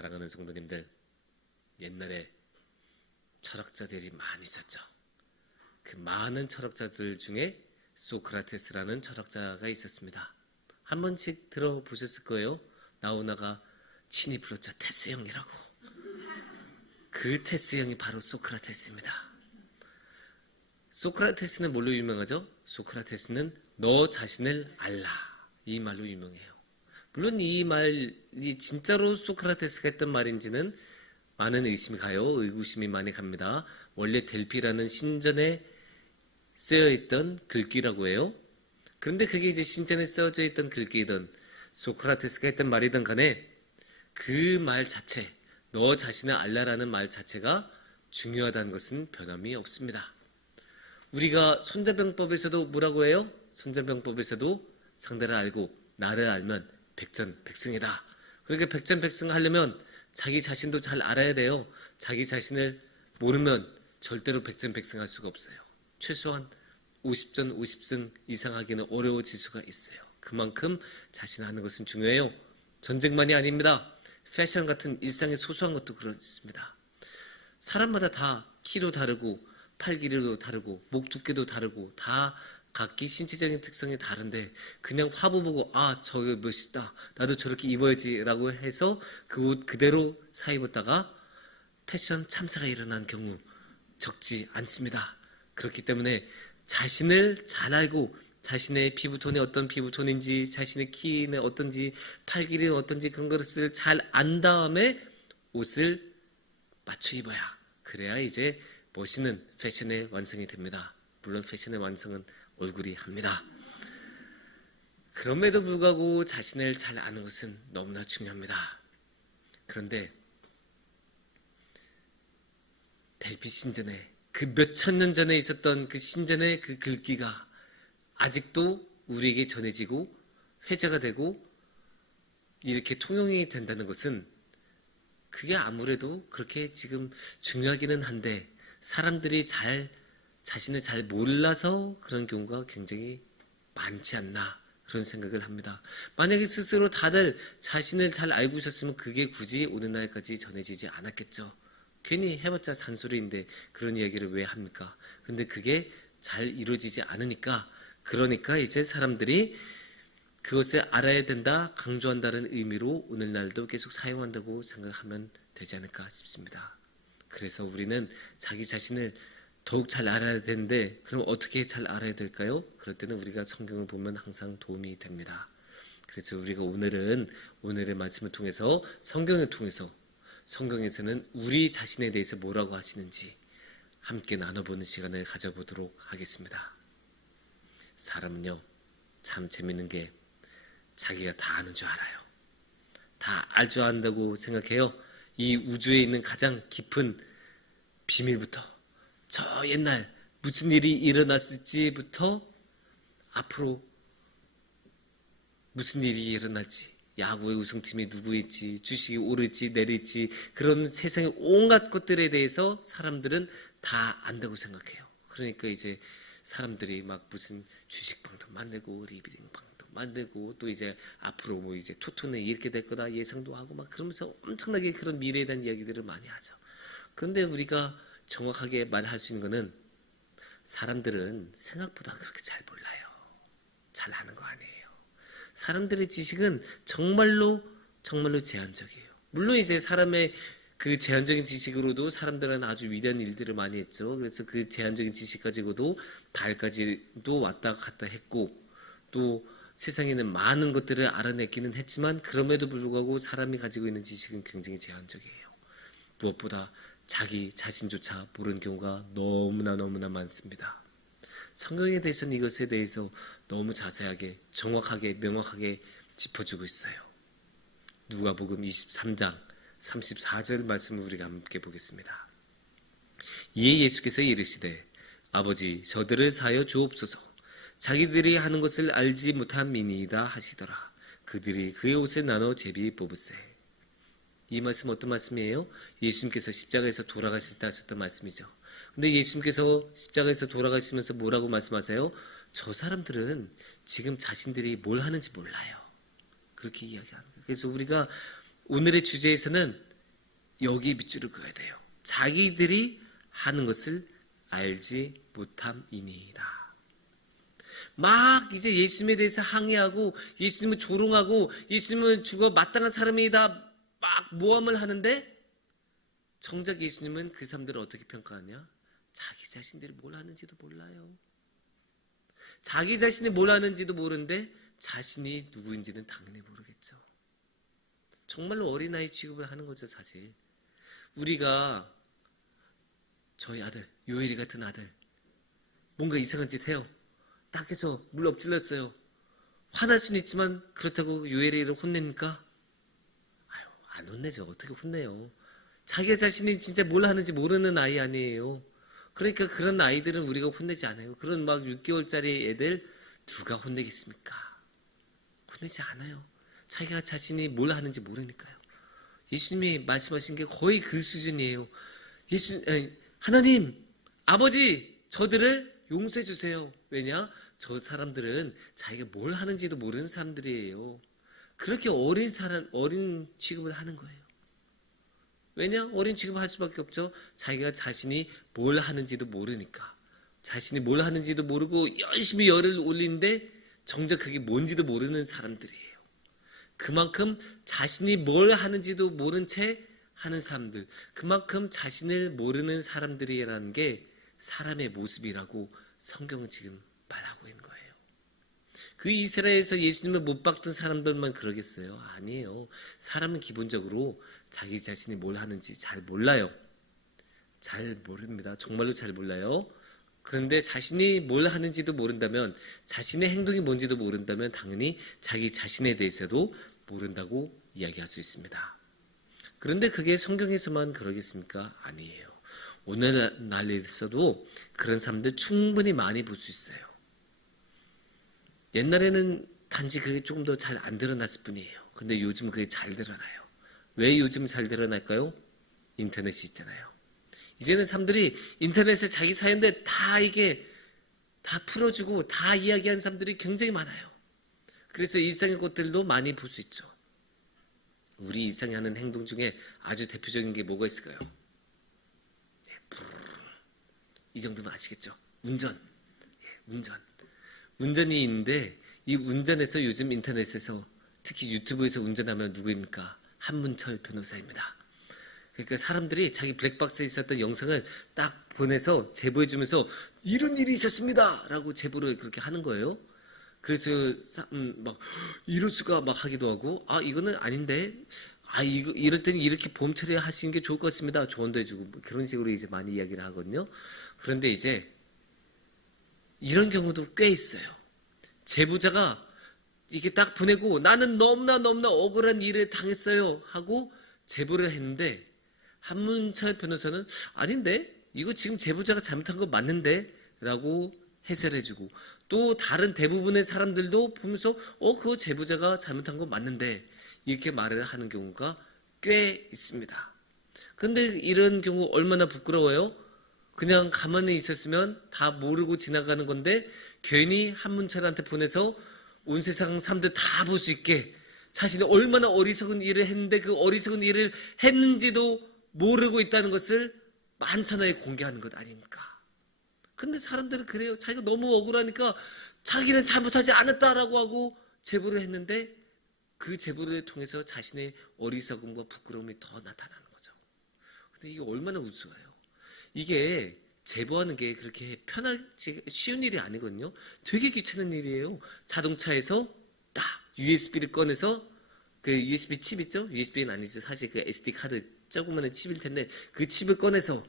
사랑하는 성도님들, 옛날에 철학자들이 많이 있었죠. 그 많은 철학자들 중에 소크라테스라는 철학자가 있었습니다. 한 번씩 들어보셨을 거예요. 나오나가 친히 불렀죠. 테스 형이라고. 그 테스 형이 바로 소크라테스입니다. 소크라테스는 뭘로 유명하죠? 소크라테스는 너 자신을 알라, 이 말로 유명해요. 물론 이 말이 진짜로 소크라테스가 했던 말인지는 많은 의심이 가요. 의구심이 많이 갑니다. 원래 델피라는 신전에 쓰여있던 글귀라고 해요. 그런데 그게 이제 신전에 써져 있던 글귀이든 소크라테스가 했던 말이든 간에 그 말 자체, 너 자신을 알라라는 말 자체가 중요하다는 것은 변함이 없습니다. 우리가 손자병법에서도 뭐라고 해요? 손자병법에서도 상대를 알고 나를 알면 백전백승이다. 그렇게 백전백승 하려면 자기 자신도 잘 알아야 돼요. 자기 자신을 모르면 절대로 백전백승 할 수가 없어요. 최소한 50전 50승 이상 하기는 어려워질 수가 있어요. 그만큼 자신 아는 것은 중요해요. 전쟁만이 아닙니다. 패션 같은 일상의 소소한 것도 그렇습니다. 사람마다 다 키도 다르고 팔 길이도 다르고 목 두께도 다르고 다 각기 신체적인 특성이 다른데 그냥 화보 보고 아 저게 멋있다 나도 저렇게 입어야지 라고 해서 그 옷 그대로 사 입었다가 패션 참사가 일어난 경우 적지 않습니다. 그렇기 때문에 자신을 잘 알고 자신의 피부톤이 어떤 피부톤인지 자신의 키는 어떤지 팔 길이는 어떤지 그런 것을 잘 안 다음에 옷을 맞춰 입어야 그래야 이제 멋있는 패션의 완성이 됩니다. 물론 패션의 완성은 얼굴이 합니다. 그럼에도 불구하고 자신을 잘 아는 것은 너무나 중요합니다. 그런데 델피 신전에 그 몇천 년 전에 있었던 그 신전의 그 글귀가 아직도 우리에게 전해지고 회자가 되고 이렇게 통용이 된다는 것은 그게 아무래도 그렇게 지금 중요하기는 한데 사람들이 자신을 잘 몰라서 그런 경우가 굉장히 많지 않나 그런 생각을 합니다. 만약에 스스로 다들 자신을 잘 알고 있었으면 그게 굳이 오늘날까지 전해지지 않았겠죠. 괜히 해봤자 잔소리인데 그런 이야기를 왜 합니까? 근데 그게 잘 이루어지지 않으니까 그러니까 이제 사람들이 그것을 알아야 된다, 강조한다는 의미로 오늘날도 계속 사용한다고 생각하면 되지 않을까 싶습니다. 그래서 우리는 자기 자신을 더욱 잘 알아야 되는데 그럼 어떻게 잘 알아야 될까요? 그럴 때는 우리가 성경을 보면 항상 도움이 됩니다. 그래서 우리가 오늘의 말씀을 통해서 성경을 통해서 성경에서는 우리 자신에 대해서 뭐라고 하시는지 함께 나눠보는 시간을 가져보도록 하겠습니다. 사람은요 참 재밌는 게 자기가 다 아는 줄 알아요. 다 알 줄 안다고 생각해요. 이 우주에 있는 가장 깊은 비밀부터 저 옛날 무슨 일이 일어났을지부터 앞으로 무슨 일이 일어날지 야구의 우승팀이 누구일지 주식이 오를지 내릴지 그런 세상의 온갖 것들에 대해서 사람들은 다 안다고 생각해요. 그러니까 이제 사람들이 막 무슨 주식방도 만들고 리빙방도 만들고 또 이제 앞으로 뭐 이제 토토는 이렇게 될 거다 예상도 하고 막 그러면서 엄청나게 그런 미래에 대한 이야기들을 많이 하죠. 그런데 우리가 정확하게 말할 수 있는 거는 사람들은 생각보다 그렇게 잘 몰라요. 잘 아는 거 아니에요. 사람들의 지식은 정말로 제한적이에요. 물론 이제 사람의 그 제한적인 지식으로도 사람들은 아주 위대한 일들을 많이 했죠. 그래서 그 제한적인 지식 가지고도 달까지도 왔다 갔다 했고 또 세상에는 많은 것들을 알아냈기는 했지만 그럼에도 불구하고 사람이 가지고 있는 지식은 굉장히 제한적이에요. 무엇보다 자기 자신조차 모르는 경우가 너무나 많습니다. 성경에 대해서는 이것에 대해서 너무 자세하게 정확하게 명확하게 짚어주고 있어요. 누가복음 23장 34절 말씀을 우리가 함께 보겠습니다. 이에 예수께서 이르시되 아버지 저들을 사하여 주옵소서 자기들이 하는 것을 알지 못한 민이다 하시더라. 그들이 그의 옷을 나눠 제비 뽑으세. 이 말씀 어떤 말씀이에요? 예수님께서 십자가에서 돌아가실 때 하셨던 말씀이죠. 근데 예수님께서 십자가에서 돌아가시면서 뭐라고 말씀하세요? 저 사람들은 지금 자신들이 뭘 하는지 몰라요. 그렇게 이야기하는 거예요. 그래서 우리가 오늘의 주제에서는 여기에 밑줄을 그어야 돼요. 자기들이 하는 것을 알지 못함이니이다. 막 이제 예수님에 대해서 항의하고 예수님을 조롱하고 예수님은 죽어 마땅한 사람이다 막 모함을 하는데 정작 예수님은 그 사람들을 어떻게 평가하냐? 자기 자신들이 뭘 하는지도 몰라요. 자기 자신이 뭘 하는지도 모르는데 자신이 누구인지는 당연히 모르겠죠. 정말로 어린아이 취급을 하는 거죠. 사실 우리가 저희 아들 요엘이 같은 아들 뭔가 이상한 짓 해요. 딱 해서 물 엎질렀어요. 화날 수는 있지만 그렇다고 요엘이를 혼냅니까? 아유, 안 혼내죠. 어떻게 혼내요. 자기 자신이 진짜 뭘 하는지 모르는 아이 아니에요. 그러니까 그런 아이들은 우리가 혼내지 않아요. 그런 막 6개월짜리 애들 누가 혼내겠습니까? 혼내지 않아요. 자기가 자신이 뭘 하는지 모르니까요. 예수님이 말씀하신 게 거의 그 수준이에요. 하나님, 아버지, 저들을 용서해 주세요. 왜냐? 저 사람들은 자기가 뭘 하는지도 모르는 사람들이에요. 그렇게 어린 취급을 하는 거예요. 왜냐? 어린 취급을 할 수밖에 없죠. 자기가 자신이 뭘 하는지도 모르니까. 자신이 뭘 하는지도 모르고 열심히 열을 올리는데 정작 그게 뭔지도 모르는 사람들이에요. 그만큼 자신이 뭘 하는지도 모른 채 하는 사람들, 그만큼 자신을 모르는 사람들이라는 게 사람의 모습이라고 성경은 지금 말하고 있는 거예요. 그 이스라엘에서 예수님을 못 박던 사람들만 그러겠어요? 아니에요. 사람은 기본적으로 자기 자신이 뭘 하는지 잘 몰라요. 잘 모릅니다. 정말로 잘 몰라요. 그런데 자신이 뭘 하는지도 모른다면, 자신의 행동이 뭔지도 모른다면 당연히 자기 자신에 대해서도 모른다고 이야기할 수 있습니다. 그런데 그게 성경에서만 그러겠습니까? 아니에요. 오늘날에서도 그런 사람들 충분히 많이 볼 수 있어요. 옛날에는 단지 그게 조금 더 잘 안 드러났을 뿐이에요. 근데 요즘은 그게 잘 드러나요. 왜 요즘 잘 드러날까요? 인터넷이 있잖아요. 이제는 사람들이 인터넷에 자기 사연들 다 이게 다 풀어주고 다 이야기하는 사람들이 굉장히 많아요. 그래서 일상의 것들도 많이 볼 수 있죠. 우리 일상에 하는 행동 중에 아주 대표적인 게 뭐가 있을까요? 이 정도면 아시겠죠? 운전. 운전이 있는데 이 운전에서 요즘 인터넷에서 특히 유튜브에서 운전하면 누구입니까? 한문철 변호사입니다. 그러니까 사람들이 자기 블랙박스에 있었던 영상을 딱 보내서 제보해주면서 이런 일이 있었습니다 라고 제보를 그렇게 하는 거예요. 그래서 막 이럴 수가 막 하기도 하고 이거는 아닌데 이럴 때는 이렇게 보험 처리하시는 게 좋을 것 같습니다. 조언도 해주고 그런 식으로 이제 많이 이야기를 하거든요. 그런데 이제 이런 경우도 꽤 있어요. 제보자가 이렇게 딱 보내고 나는 너무나 억울한 일을 당했어요 하고 제보를 했는데 한문철 변호사는 아닌데 이거 지금 제보자가 잘못한 거 맞는데 라고 해설해주고 또 다른 대부분의 사람들도 보면서 그거 제보자가 잘못한 거 맞는데 이렇게 말을 하는 경우가 꽤 있습니다. 그런데 이런 경우 얼마나 부끄러워요? 그냥 가만히 있었으면 다 모르고 지나가는 건데 괜히 한문철한테 보내서 온 세상 사람들 다 볼 수 있게 자신이 얼마나 어리석은 일을 했는데 그 어리석은 일을 했는지도 모르고 있다는 것을 만천하에 공개하는 것 아닙니까? 근데 사람들은 그래요. 자기가 너무 억울하니까 자기는 잘못하지 않았다라고 하고 제보를 했는데 그 제보를 통해서 자신의 어리석음과 부끄러움이 더 나타나는 거죠. 근데 이게 얼마나 우스워요. 이게 제보하는 게 그렇게 편하지 쉬운 일이 아니거든요. 되게 귀찮은 일이에요. 자동차에서 딱 USB를 꺼내서 그 USB 칩 있죠? USB는 아니죠. 사실 그 SD 카드 조그마한 칩일 텐데 그 칩을 꺼내서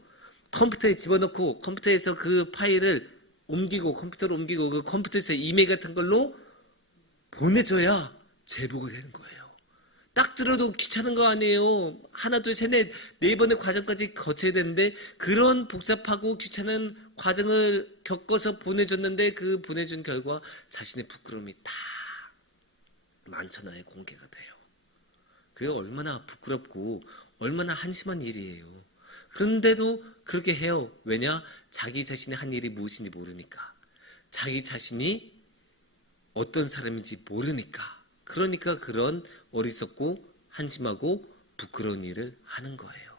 컴퓨터에 집어넣고 컴퓨터에서 그 파일을 컴퓨터로 옮기고 그 컴퓨터에서 이메일 같은 걸로 보내줘야 제보가 되는 거예요. 딱 들어도 귀찮은 거 아니에요. 하나, 둘, 셋, 넷, 네 번의 과정까지 거쳐야 되는데 그런 복잡하고 귀찮은 과정을 겪어서 보내줬는데 그 보내준 결과 자신의 부끄러움이 다 만천하에 공개가 돼요. 그게 얼마나 부끄럽고 얼마나 한심한 일이에요. 그런데도 그렇게 해요. 왜냐? 자기 자신의 한 일이 무엇인지 모르니까. 자기 자신이 어떤 사람인지 모르니까. 그러니까 그런 어리석고 한심하고 부끄러운 일을 하는 거예요.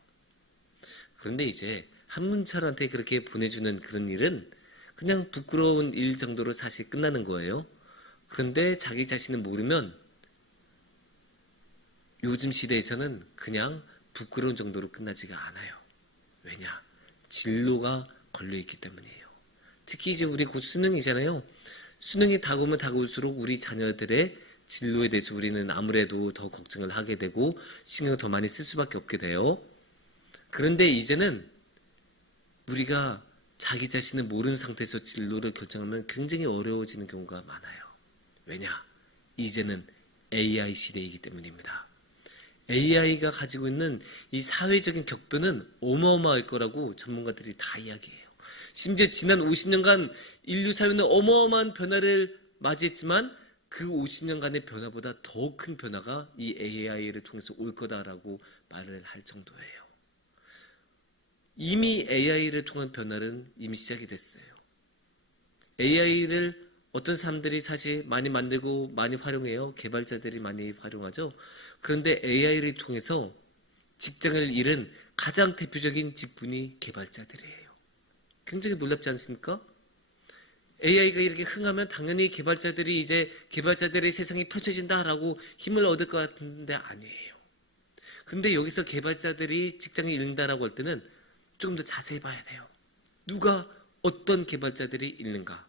그런데 이제 한문철한테 그렇게 보내주는 그런 일은 그냥 부끄러운 일 정도로 사실 끝나는 거예요. 그런데 자기 자신을 모르면 요즘 시대에서는 그냥 부끄러운 정도로 끝나지가 않아요. 왜냐? 진로가 걸려있기 때문이에요. 특히 이제 우리 곧 수능이잖아요. 수능이 다가오면 다가올수록 우리 자녀들의 진로에 대해서 우리는 아무래도 더 걱정을 하게 되고 신경을 더 많이 쓸 수밖에 없게 돼요. 그런데 이제는 우리가 자기 자신을 모르는 상태에서 진로를 결정하면 굉장히 어려워지는 경우가 많아요. 왜냐? 이제는 AI 시대이기 때문입니다. AI가 가지고 있는 이 사회적인 격변은 어마어마할 거라고 전문가들이 다 이야기해요. 심지어 지난 50년간 인류 사회는 어마어마한 변화를 맞이했지만 그 50년간의 변화보다 더 큰 변화가 이 AI를 통해서 올 거다라고 말을 할 정도예요. 이미 AI를 통한 변화는 이미 시작이 됐어요. AI를 어떤 사람들이 사실 많이 만들고 많이 활용해요. 개발자들이 많이 활용하죠. 그런데 AI를 통해서 직장을 잃은 가장 대표적인 직군이 개발자들이에요. 굉장히 놀랍지 않습니까? AI가 이렇게 흥하면 당연히 개발자들이 이제 개발자들의 세상이 펼쳐진다라고 힘을 얻을 것 같은데 아니에요. 근데 여기서 개발자들이 직장을 잃는다라고 할 때는 조금 더 자세히 봐야 돼요. 누가 어떤 개발자들이 잃는가?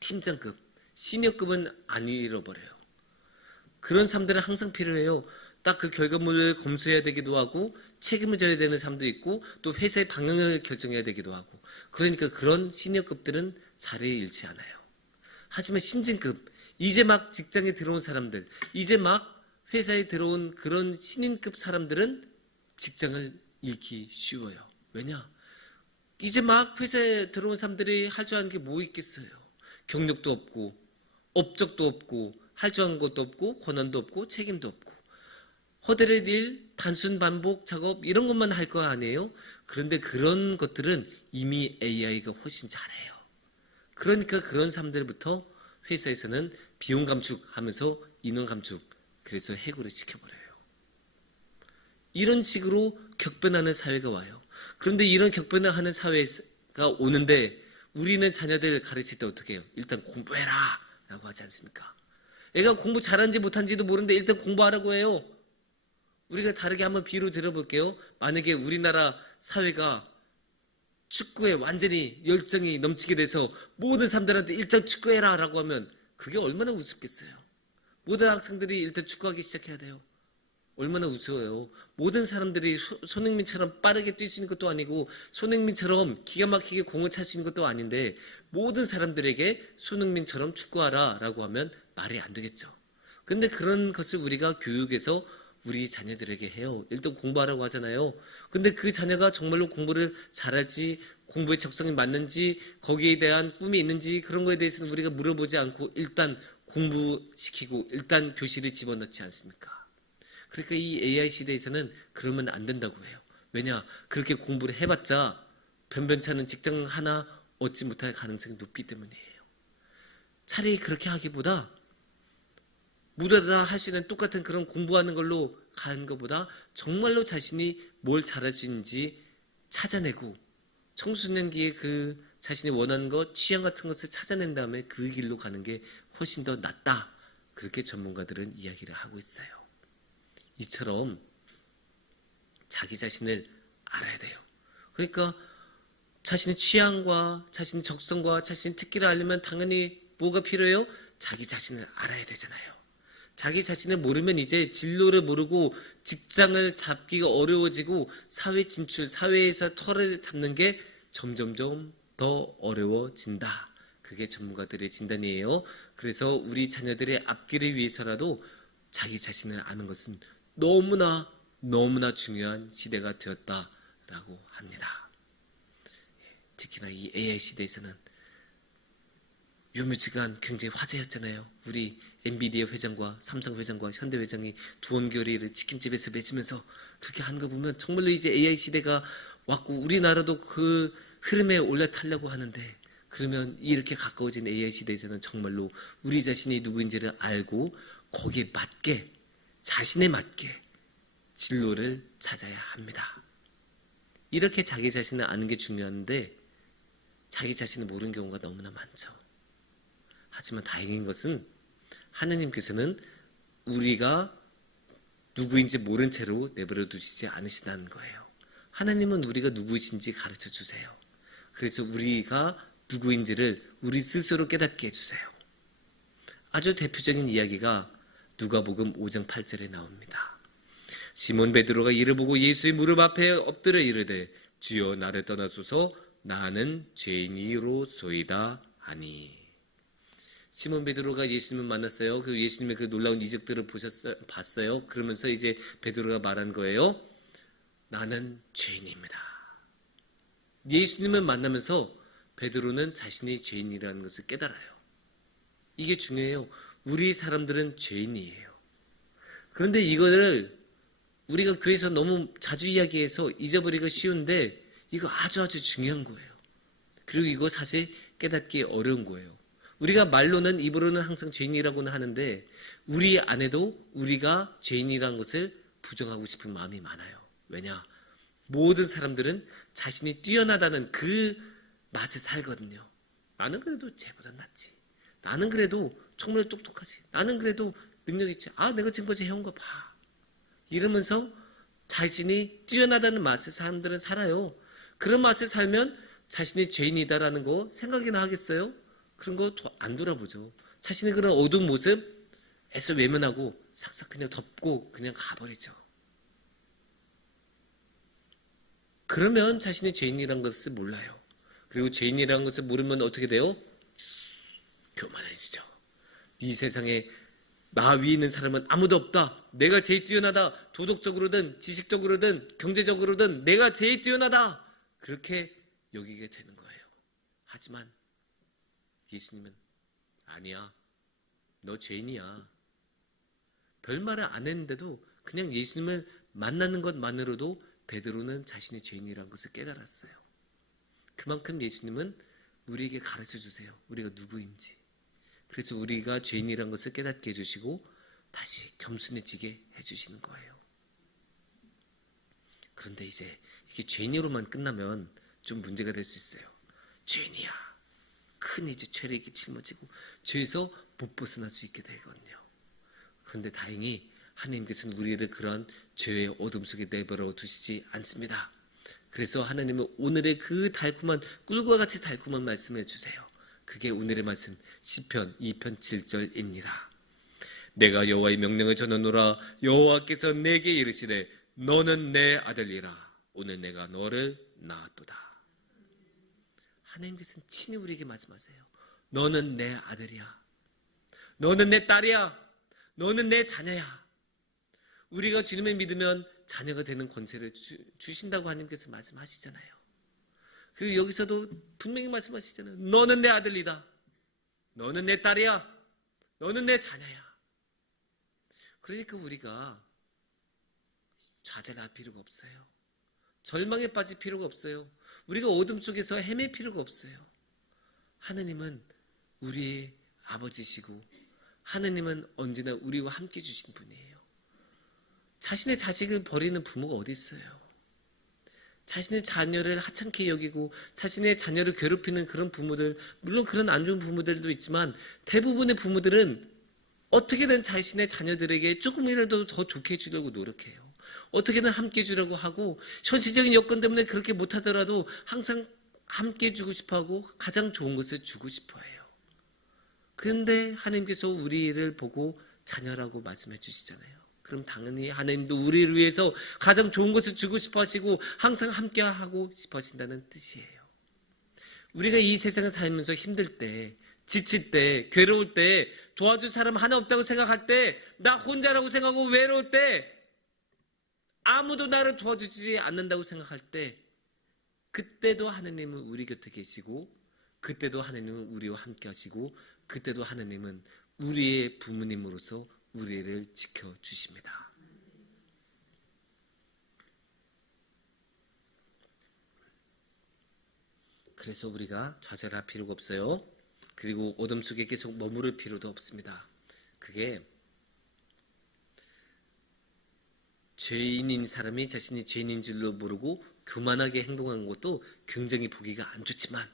팀장급, 시니어급은 안 잃어버려요. 그런 사람들은 항상 필요해요. 딱 그 결과물을 검수해야 되기도 하고 책임을 져야 되는 사람도 있고 또 회사의 방향을 결정해야 되기도 하고 그러니까 그런 시니어급들은 자리를 잃지 않아요. 하지만 신진급, 이제 막 직장에 들어온 사람들, 이제 막 회사에 들어온 그런 신인급 사람들은 직장을 잃기 쉬워요. 왜냐? 이제 막 회사에 들어온 사람들이 할 줄 아는 게 뭐 있겠어요. 경력도 없고 업적도 없고 할 줄 아는 것도 없고 권한도 없고 책임도 없고 허드렛 일, 단순 반복 작업 이런 것만 할 거 아니에요? 그런데 그런 것들은 이미 AI가 훨씬 잘해요. 그러니까 그런 사람들부터 회사에서는 비용 감축하면서 인원 감축 그래서 해고를 시켜버려요. 이런 식으로 격변하는 사회가 와요. 그런데 이런 격변을 하는 사회가 오는데 우리는 자녀들 가르칠 때 어떻게 해요? 일단 공부해라 라고 하지 않습니까? 애가 공부 잘하는지 못하는지도 모르는데 일단 공부하라고 해요. 우리가 다르게 한번 비유로 들어볼게요. 만약에 우리나라 사회가 축구에 완전히 열정이 넘치게 돼서 모든 사람들한테 일단 축구해라 라고 하면 그게 얼마나 우습겠어요. 모든 학생들이 일단 축구하기 시작해야 돼요. 얼마나 우스워요. 모든 사람들이 손흥민처럼 빠르게 뛸 수 있는 것도 아니고 손흥민처럼 기가 막히게 공을 찰 수 있는 것도 아닌데 모든 사람들에게 손흥민처럼 축구하라 라고 하면 말이 안 되겠죠. 근데 그런 것을 우리가 교육에서 우리 자녀들에게 해요. 일단 공부하라고 하잖아요. 근데 그 자녀가 정말로 공부를 잘할지 공부의 적성이 맞는지 거기에 대한 꿈이 있는지 그런 거에 대해서는 우리가 물어보지 않고 일단 공부시키고 일단 교실에 집어넣지 않습니까? 그러니까 이 AI 시대에서는 그러면 안 된다고 해요. 왜냐? 그렇게 공부를 해봤자 변변찮은 직장 하나 얻지 못할 가능성이 높기 때문이에요. 차라리 그렇게 하기보다 모두 다 할 수 있는 똑같은 그런 공부하는 걸로 가는 것보다 정말로 자신이 뭘 잘할 수 있는지 찾아내고 청소년기에 그 자신이 원하는 것, 취향 같은 것을 찾아낸 다음에 그 길로 가는 게 훨씬 더 낫다. 그렇게 전문가들은 이야기를 하고 있어요. 이처럼 자기 자신을 알아야 돼요. 그러니까 자신의 취향과 자신의 적성과 자신의 특기를 알려면 당연히 뭐가 필요해요? 자기 자신을 알아야 되잖아요. 자기 자신을 모르면 이제 진로를 모르고 직장을 잡기가 어려워지고 사회 진출, 사회에서 털을 잡는 게 점점점 더 어려워진다. 그게 전문가들의 진단이에요. 그래서 우리 자녀들의 앞길을 위해서라도 자기 자신을 아는 것은 너무나 중요한 시대가 되었다라고 합니다. 특히나 이 AI 시대에서는 요 며칠간 굉장히 화제였잖아요. 우리 엔비디아 회장과 삼성 회장과 현대 회장이 돈교리를 치킨집에서 맺으면서 그렇게 하는 거 보면 정말로 이제 AI 시대가 왔고 우리나라도 그 흐름에 올라타려고 하는데 그러면 이렇게 가까워진 AI 시대에서는 정말로 우리 자신이 누구인지를 알고 거기에 맞게 자신에 맞게 진로를 찾아야 합니다. 이렇게 자기 자신을 아는 게 중요한데 자기 자신을 모르는 경우가 너무나 많죠. 하지만 다행인 것은 하느님께서는 우리가 누구인지 모른 채로 내버려 두시지 않으시다는 거예요. 하나님은 우리가 누구이신지 가르쳐 주세요. 그래서 우리가 누구인지를 우리 스스로 깨닫게 해주세요. 아주 대표적인 이야기가 누가복음 5장 8절에 나옵니다. 시몬 베드로가 이를 보고 예수의 무릎 앞에 엎드려 이르되 주여 나를 떠나소서 나는 죄인이로소이다 하니. 시몬 베드로가 예수님을 만났어요. 그 예수님의 그 놀라운 이적들을 봤어요. 그러면서 이제 베드로가 말한 거예요. 나는 죄인입니다. 예수님을 만나면서 베드로는 자신이 죄인이라는 것을 깨달아요. 이게 중요해요. 우리 사람들은 죄인이에요. 그런데 이거를 우리가 교회에서 너무 자주 이야기해서 잊어버리기가 쉬운데 이거 아주 중요한 거예요. 그리고 이거 사실 깨닫기 어려운 거예요. 우리가 말로는 입으로는 항상 죄인이라고는 하는데 우리 안에도 우리가 죄인이라는 것을 부정하고 싶은 마음이 많아요. 왜냐? 모든 사람들은 자신이 뛰어나다는 그 맛에 살거든요. 나는 그래도 쟤보다 낫지. 나는 그래도 정말 똑똑하지. 나는 그래도 능력 있지. 내가 지금까지 해온 거 봐. 이러면서 자신이 뛰어나다는 맛에 사람들은 살아요. 그런 맛에 살면 자신이 죄인이다라는 거 생각이나 하겠어요? 그런 거 안 돌아보죠. 자신의 그런 어두운 모습 애써 외면하고 싹싹 그냥 덮고 그냥 가버리죠. 그러면 자신이 죄인이라는 것을 몰라요. 그리고 죄인이라는 것을 모르면 어떻게 돼요? 교만해지죠. 이 세상에 나 위에 있는 사람은 아무도 없다. 내가 제일 뛰어나다. 도덕적으로든 지식적으로든 경제적으로든 내가 제일 뛰어나다. 그렇게 여기게 되는 거예요. 하지만 예수님은 아니야. 너 죄인이야. 별말을 안 했는데도 그냥 예수님을 만나는 것만으로도 베드로는 자신의 죄인이라는 것을 깨달았어요. 그만큼 예수님은 우리에게 가르쳐 주세요. 우리가 누구인지. 그래서 우리가 죄인이라는 것을 깨닫게 해주시고 다시 겸손해지게 해주시는 거예요. 그런데 이제 이게 죄인으로만 끝나면 좀 문제가 될 수 있어요. 죄인이야. 큰 이제 죄를 이렇게 짊어지고 죄에서 못 벗어날 수 있게 되거든요. 그런데 다행히 하나님께서는 우리를 그런 죄의 어둠 속에 내버려 두시지 않습니다. 그래서 하나님은 오늘의 그 달콤한 꿀과 같이 달콤한 말씀을 주세요. 그게 오늘의 말씀 시편 2편 7절입니다. 내가 여호와의 명령을 전하노라. 여호와께서 내게 이르시되 너는 내 아들이라. 오늘 내가 너를 낳았도다. 하나님께서는 친히 우리에게 말씀하세요. 너는 내 아들이야. 너는 내 딸이야. 너는 내 자녀야. 우리가 주님을 믿으면 자녀가 되는 권세를 주신다고 하나님께서 말씀하시잖아요. 그리고 여기서도 분명히 말씀하시잖아요. 너는 내 아들이다. 너는 내 딸이야. 너는 내 자녀야. 그러니까 우리가 좌절할 필요가 없어요. 절망에 빠질 필요가 없어요. 우리가 어둠 속에서 헤맬 필요가 없어요. 하느님은 우리의 아버지시고 하느님은 언제나 우리와 함께 주신 분이에요. 자신의 자식을 버리는 부모가 어디 있어요? 자신의 자녀를 하찮게 여기고 자신의 자녀를 괴롭히는 그런 부모들, 물론 그런 안 좋은 부모들도 있지만 대부분의 부모들은 어떻게든 자신의 자녀들에게 조금이라도 더 좋게 해주려고 노력해요. 어떻게든 함께 해주려고 하고 현실적인 여건 때문에 그렇게 못하더라도 항상 함께 해주고 싶어하고 가장 좋은 것을 주고 싶어해요. 그런데 하나님께서 우리를 보고 자녀라고 말씀해 주시잖아요. 그럼 당연히 하나님도 우리를 위해서 가장 좋은 것을 주고 싶어 하시고 항상 함께 하고 싶어 하신다는 뜻이에요. 우리가 이 세상을 살면서 힘들 때, 지칠 때, 괴로울 때, 도와줄 사람 하나 없다고 생각할 때, 나 혼자라고 생각하고 외로울 때, 아무도 나를 도와주지 않는다고 생각할 때 그때도 하나님은 우리 곁에 계시고 그때도 하나님은 우리와 함께 하시고 그때도 하나님은 우리의 부모님으로서 우리를 지켜주십니다. 그래서 우리가 좌절할 필요가 없어요. 그리고 어둠 속에 계속 머무를 필요도 없습니다. 그게 죄인인 사람이 자신이 죄인인 줄로 모르고 교만하게 행동하는 것도 굉장히 보기가 안 좋지만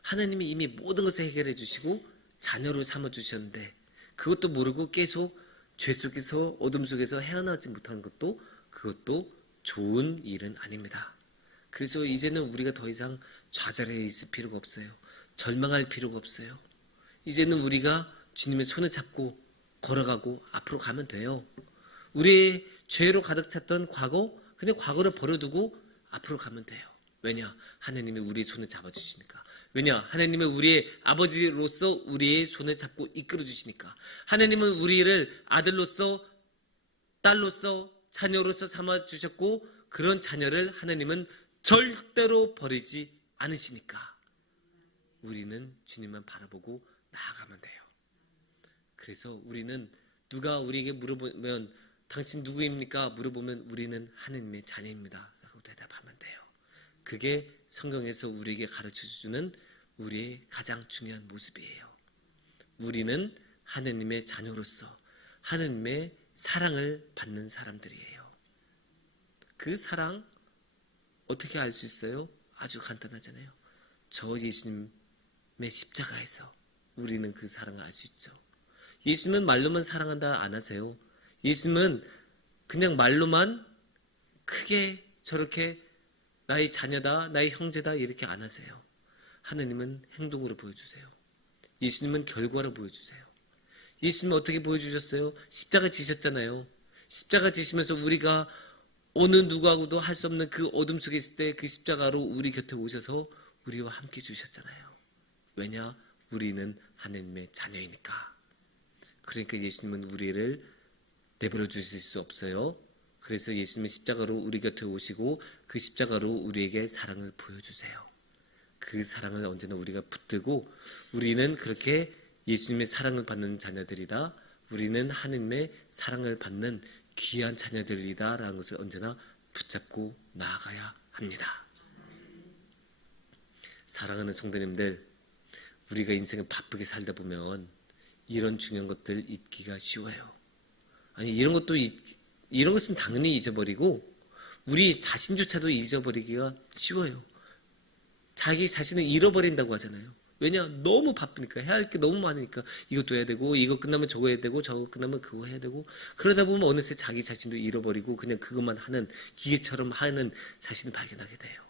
하나님이 이미 모든 것을 해결해 주시고 자녀로 삼아 주셨는데 그것도 모르고 계속 죄 속에서 어둠 속에서 헤어나지 못하는 것도 그것도 좋은 일은 아닙니다. 그래서 이제는 우리가 더 이상 좌절해 있을 필요가 없어요. 절망할 필요가 없어요. 이제는 우리가 주님의 손을 잡고 걸어가고 앞으로 가면 돼요. 우리의 죄로 가득 찼던 과거, 그냥 과거를 버려두고 앞으로 가면 돼요. 왜냐? 하나님이 우리의 손을 잡아주시니까. 왜냐? 하나님은 우리의 아버지로서 우리의 손을 잡고 이끌어 주시니까. 하나님은 우리를 아들로서, 딸로서, 자녀로서 삼아 주셨고 그런 자녀를 하나님은 절대로 버리지 않으시니까 우리는 주님만 바라보고 나아가면 돼요. 그래서 우리는 누가 우리에게 물어보면 당신 누구입니까? 물어보면 우리는 하나님의 자녀입니다 라고 대답하면 돼요. 그게 성경에서 우리에게 가르쳐주는 우리의 가장 중요한 모습이에요. 우리는 하나님의 자녀로서 하나님의 사랑을 받는 사람들이에요. 그 사랑 어떻게 알 수 있어요? 아주 간단하잖아요. 저 예수님의 십자가에서 우리는 그 사랑을 알 수 있죠. 예수님은 말로만 사랑한다 안 하세요. 예수님은 그냥 말로만 크게 저렇게 나의 자녀다, 나의 형제다 이렇게 안 하세요. 하나님은 행동으로 보여주세요. 예수님은 결과로 보여주세요. 예수님은 어떻게 보여주셨어요? 십자가 지셨잖아요. 십자가 지시면서 우리가 어느 누구하고도 할 수 없는 그 어둠 속에 있을 때 그 십자가로 우리 곁에 오셔서 우리와 함께 주셨잖아요. 왜냐? 우리는 하나님의 자녀이니까. 그러니까 예수님은 우리를 내버려 주실 수 없어요. 그래서 예수님은 십자가로 우리 곁에 오시고 그 십자가로 우리에게 사랑을 보여주세요. 그 사랑을 언제나 우리가 붙들고 우리는 그렇게 예수님의 사랑을 받는 자녀들이다. 우리는 하나님의 사랑을 받는 귀한 자녀들이다 라는 것을 언제나 붙잡고 나아가야 합니다. 사랑하는 성도님들, 우리가 인생을 바쁘게 살다 보면 이런 중요한 것들 잊기가 쉬워요. 아니 이런 것은 당연히 잊어버리고 우리 자신조차도 잊어버리기가 쉬워요. 자기 자신을 잃어버린다고 하잖아요. 왜냐? 너무 바쁘니까 해야 할 게 너무 많으니까 이것도 해야 되고 이거 끝나면 저거 해야 되고 저거 끝나면 그거 해야 되고 그러다 보면 어느새 자기 자신도 잃어버리고 그냥 그것만 하는 기계처럼 하는 자신을 발견하게 돼요.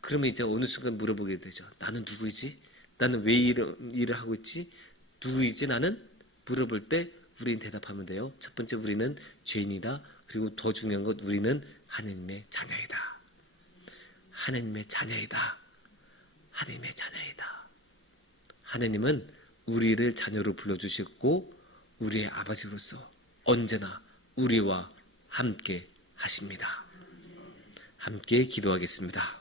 그러면 이제 어느 순간 물어보게 되죠. 나는 누구이지? 나는 왜 이런 일을 하고 있지? 누구이지 나는? 물어볼 때 우리는 대답하면 돼요. 첫 번째 우리는 죄인이다. 그리고 더 중요한 것 우리는 하나님의 자녀이다. 하나님의 자녀이다. 하나님의 자녀이다. 하나님은 우리를 자녀로 불러주셨고 우리의 아버지로서 언제나 우리와 함께 하십니다. 함께 기도하겠습니다.